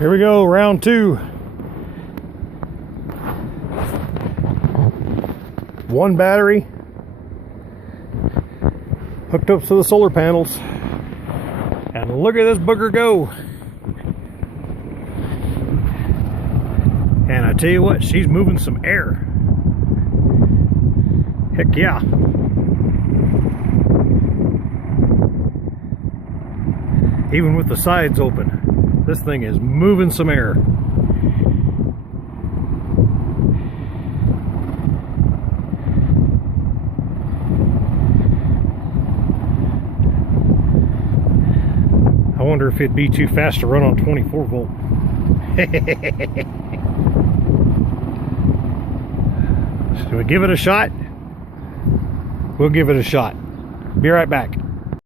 Here we go, round two. One battery hooked up to the solar panels. And look at this booger go. And I tell you what, she's moving some air. Heck yeah. Even with the sides open, this thing is moving some air. I wonder if it'd be too fast to run on 24 volt. Should we give it a shot? We'll give it a shot. Be right back.